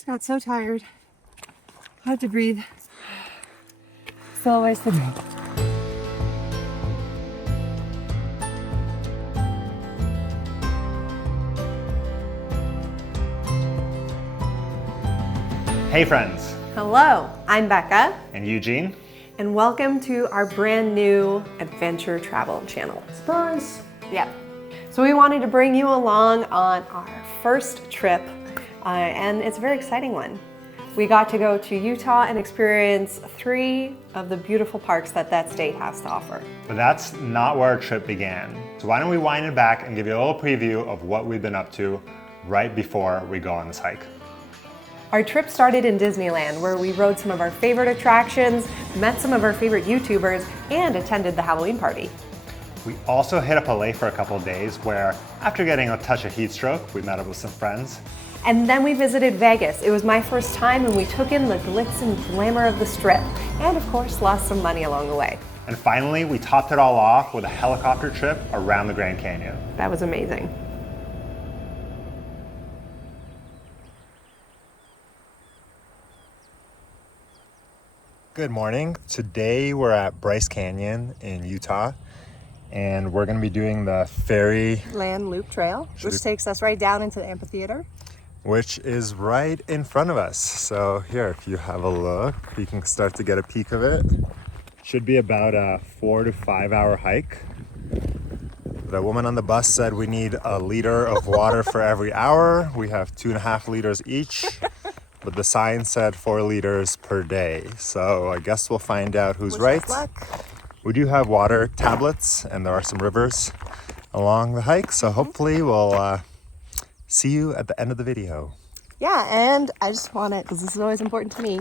Just got so tired. Hard to breathe. Still a ways to go. Hey friends! Hello, I'm Becca. And Eugen. And welcome to our brand new adventure travel channel. Surprise! Yeah. So we wanted to bring you along on our first trip, and it's a very exciting one. We got to go to Utah and experience 3 of the beautiful parks that state has to offer. But that's not where our trip began. So why don't we wind it back and give you a little preview of what we've been up to right before we go on this hike. Our trip started in Disneyland, where we rode some of our favorite attractions, met some of our favorite YouTubers, and attended the Halloween party. We also hit up LA for a couple of days where, after getting a touch of heat stroke, we met up with some friends. And then we visited Vegas. It was my first time, and we took in the glitz and glamour of the Strip, and of course lost some money along the way. And finally, we topped it all off with a helicopter trip around the Grand Canyon. That was amazing. Good morning. Today we're at Bryce Canyon in Utah, and we're going to be doing the Fairyland Loop Trail, which takes us right down into the amphitheater. Which is right in front of us. So here, if you have a look, you can start to get a peek of it. Should be about a 4 to 5 hour hike. The woman on the bus said we need a liter of water for every hour. We have 2.5 liters each. But the sign said 4 liters per day. So I guess we'll find out who's right. We do have water tablets, and there are some rivers along the hike. So hopefully we'll see you at the end of the video. Yeah, and I just want it, because this is always important to me.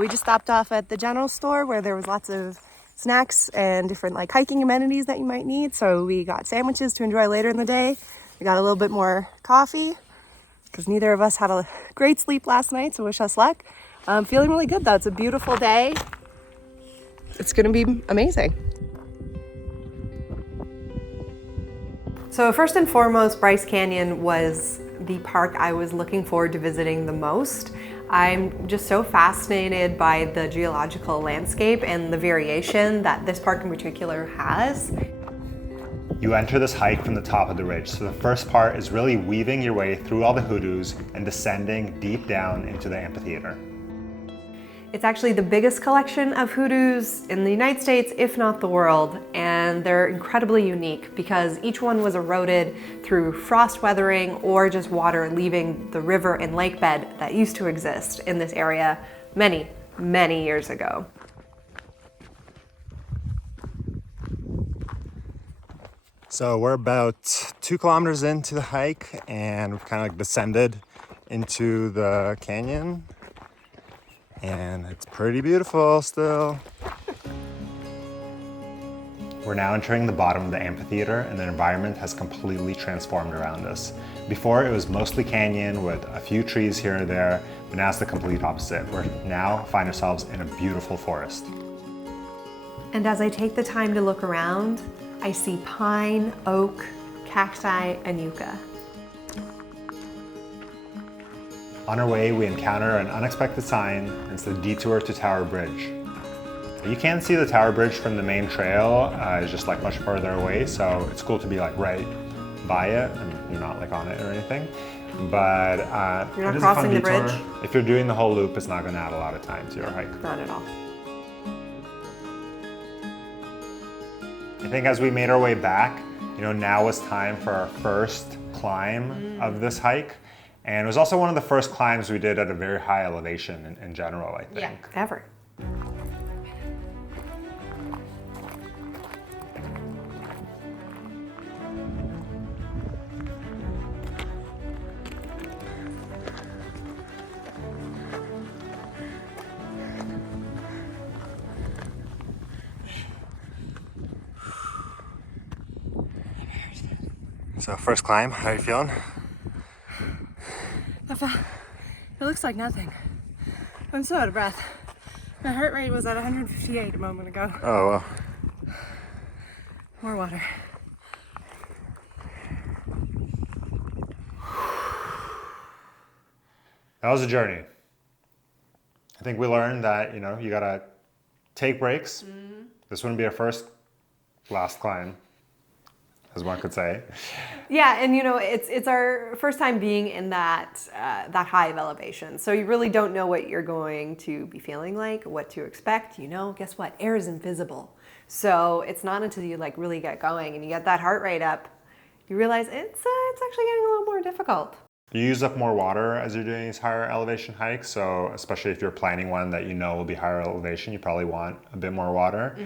We just stopped off at the general store where there was lots of snacks and different like hiking amenities that you might need. So we got sandwiches to enjoy later in the day. We got a little bit more coffee, because neither of us had a great sleep last night, so wish us luck. I'm feeling really good though. It's a beautiful day. It's gonna be amazing. So first and foremost, Bryce Canyon was the park I was looking forward to visiting the most. I'm just so fascinated by the geological landscape and the variation that this park in particular has. You enter this hike from the top of the ridge, so the first part is really weaving your way through all the hoodoos and descending deep down into the amphitheater. It's actually the biggest collection of hoodoos in the United States, if not the world, and they're incredibly unique because each one was eroded through frost weathering or just water leaving the river and lake bed that used to exist in this area many, many years ago. So we're about 2 kilometers into the hike, and we've kind of descended into the canyon, and it's pretty beautiful still. We're now entering the bottom of the amphitheater, and the environment has completely transformed around us. Before, it was mostly canyon with a few trees here and there, but now it's the complete opposite. We now find ourselves in a beautiful forest. And as I take the time to look around, I see pine, oak, cacti, and yucca. On our way, we encounter an unexpected sign. It's the Detour to Tower Bridge. You can't see the Tower Bridge from the main trail. It's just like much further away, so it's cool to be like right by it, and you're not like on it or anything. But you're not it is crossing a the fun detour. bridge? If you're doing the whole loop, it's not going to add a lot of time to your hike. Not at all. I think as we made our way back, now was time for our first climb of this hike. And it was also one of the first climbs we did at a very high elevation in general, I think. Yeah, ever. So first climb, how are you feeling? It looks like nothing. I'm so out of breath. My heart rate was at 158 a moment ago. Oh, well. More water. That was a journey. I think we learned that, you gotta take breaks. This wouldn't be our first last climb, as one could say. Yeah, and it's our first time being in that high of elevation. So you really don't know what you're going to be feeling like, what to expect. Guess what? Air is invisible. So it's not until you like really get going and you get that heart rate up, you realize it's actually getting a little more difficult. You use up more water as you're doing these higher elevation hikes, so especially if you're planning one that will be higher elevation, you probably want a bit more water.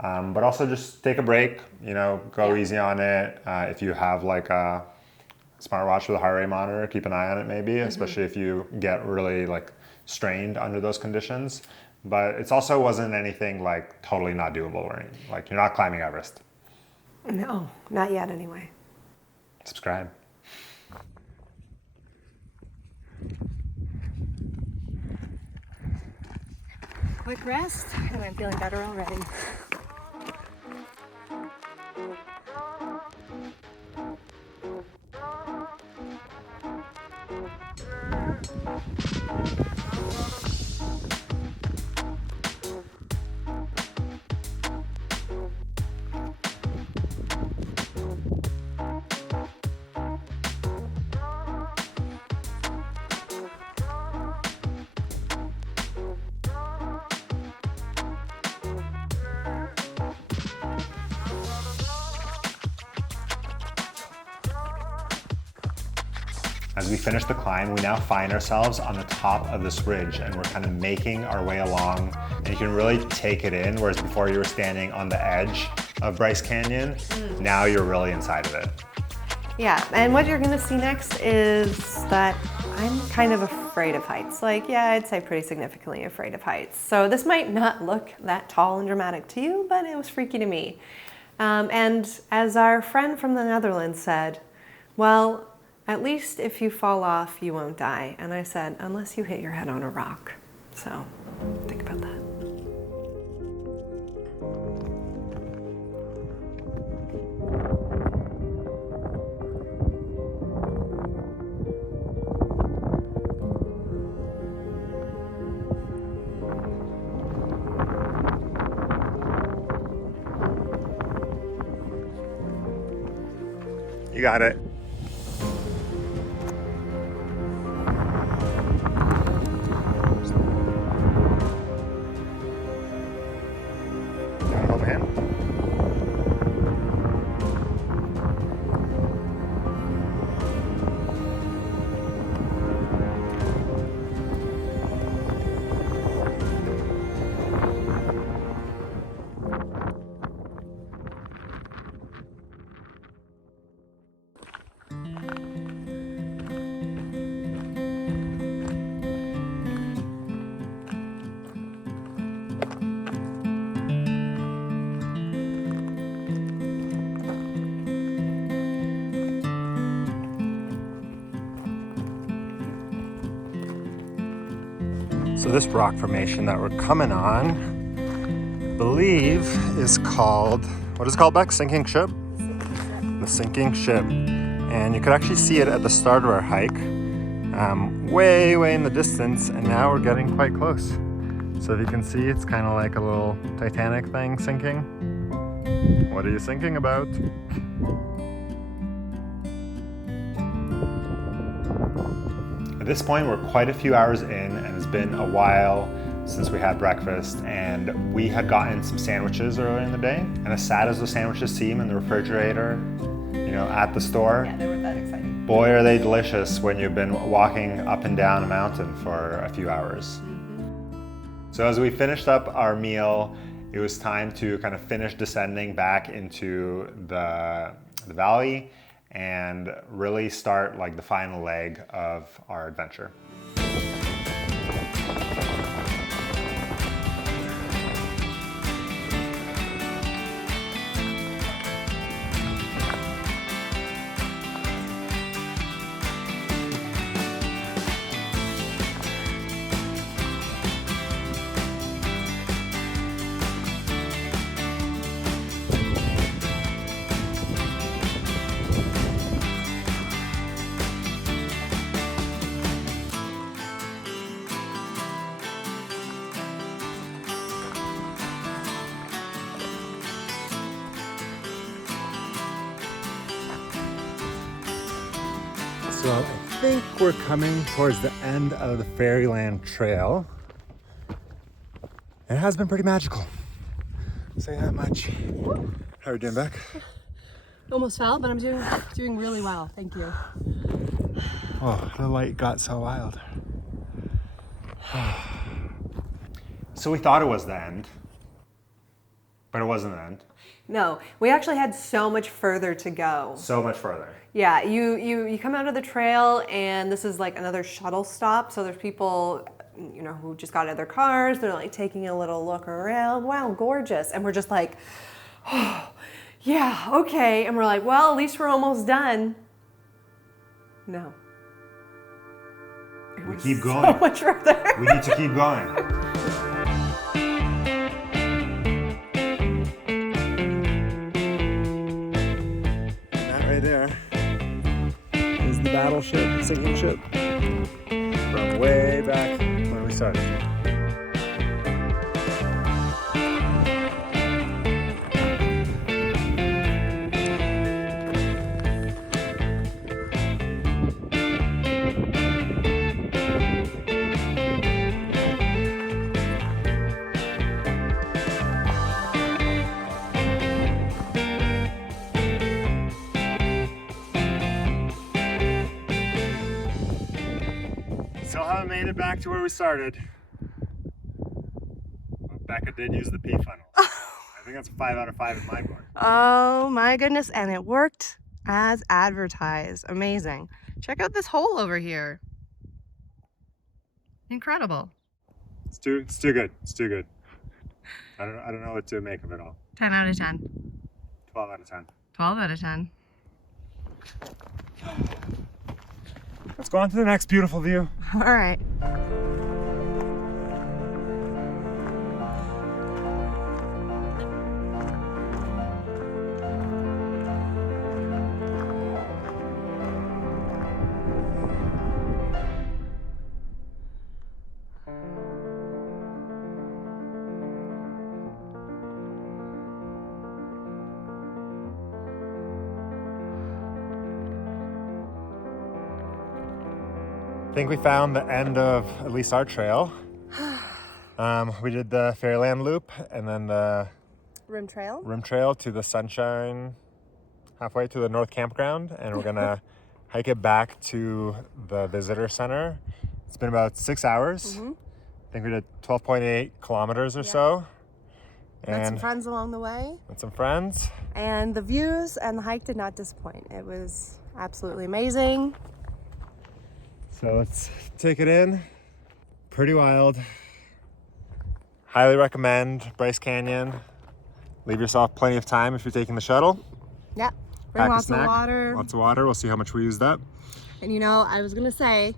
But also just take a break, go easy on it. If you have like a smartwatch with a heart rate monitor, keep an eye on it maybe, especially if you get really like strained under those conditions. But it also wasn't anything like totally not doable or anything. Like you're not climbing Everest. No, not yet anyway. Subscribe. Quick rest, and I'm feeling better already. As we finish the climb, we now find ourselves on the top of this ridge and we're kind of making our way along, and you can really take it in, whereas before you were standing on the edge of Bryce Canyon, now you're really inside of it. Yeah, and what you're gonna see next is that I'm kind of afraid of heights. Like, yeah, I'd say pretty significantly afraid of heights. So this might not look that tall and dramatic to you, but it was freaky to me. And as our friend from the Netherlands said, well, at least if you fall off, you won't die. And I said, unless you hit your head on a rock. So think about that. You got it. So this rock formation that we're coming on, I believe is called, what is it called, Beck? Sinking Ship? The Sinking Ship. And you could actually see it at the start of our hike, way in the distance, and now we're getting quite close. So if you can see, it's kind of like a little Titanic thing sinking. What are you thinking about? At this point, we're quite a few hours in, and it's been a while since we had breakfast, and we had gotten some sandwiches earlier in the day. And as sad as those sandwiches seem in the refrigerator, at the store, Yeah, they weren't that exciting. boy, are they delicious when you've been walking up and down a mountain for a few hours. So as we finished up our meal, it was time to kind of finish descending back into the valley and really start like the final leg of our adventure. So I think we're coming towards the end of the Fairyland Trail. It has been pretty magical. I'll say that much. How are you doing, Beck? Almost fell, but I'm doing really well. Thank you. Oh, the light got so wild. So we thought it was the end, but it wasn't the end. No, we actually had so much further to go. So much further. Yeah, you come out of the trail and this is like another shuttle stop. So there's people, you know, who just got out of their cars. They're like taking a little look around. Wow, gorgeous. And we're just like, oh, yeah, okay. And we're like, well, at least we're almost done. No. We keep going. So much further. We need to keep going. That right there is the battleship, sinking ship, from way back when we started. Still haven't made it back to where we started. But Becca did use the pee funnel. I think that's a 5 out of 5 in my book. Oh my goodness, and it worked as advertised. Amazing. Check out this hole over here. Incredible. It's too good. It's too good. I don't know what to make of it all. 10 out of 10. 12 out of 10. 12 out of 10. Let's go on to the next beautiful view. All right. I think we found the end of at least our trail. We did the Fairyland Loop and then the Rim trail. Rim Trail to the Sunshine, halfway to the North Campground, and we're gonna hike it back to the visitor center. It's been about 6 hours. I think we did 12.8 kilometers or so. Met some And friends along the way. met some friends. And the views and the hike did not disappoint. It was absolutely amazing. So let's take it in. Pretty wild. Highly recommend Bryce Canyon. Leave yourself plenty of time if you're taking the shuttle. Yeah. Bring Pack a lots of snack, water. Lots of water. We'll see how much we used up. And you know, I was gonna say,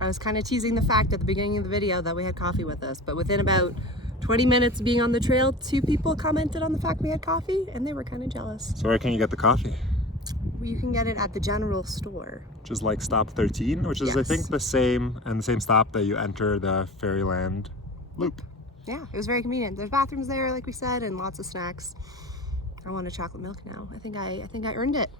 I was kind of teasing the fact at the beginning of the video that we had coffee with us, but within about 20 minutes of being on the trail, 2 people commented on the fact we had coffee and they were kind of jealous. So where can you get the coffee? You can get it at the general store. Which is like stop 13, which is I Yes. think the same stop that you enter the Fairyland Loop. Yeah, it was very convenient. There's bathrooms there, like we said, and lots of snacks. I want a chocolate milk now. I think I earned it.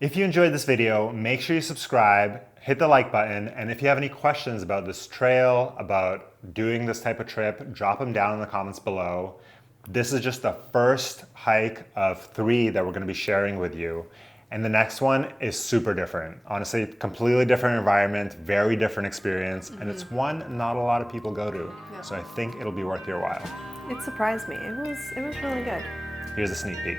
If you enjoyed this video, make sure you subscribe, hit the like button, and if you have any questions about this trail, about doing this type of trip, drop them down in the comments below. This is just the first hike of 3 that we're going to be sharing with you. And the next one is super different. Honestly, completely different environment, very different experience, and it's one not a lot of people go to. Yeah. So I think it'll be worth your while. It surprised me. It was really good. Here's a sneak peek.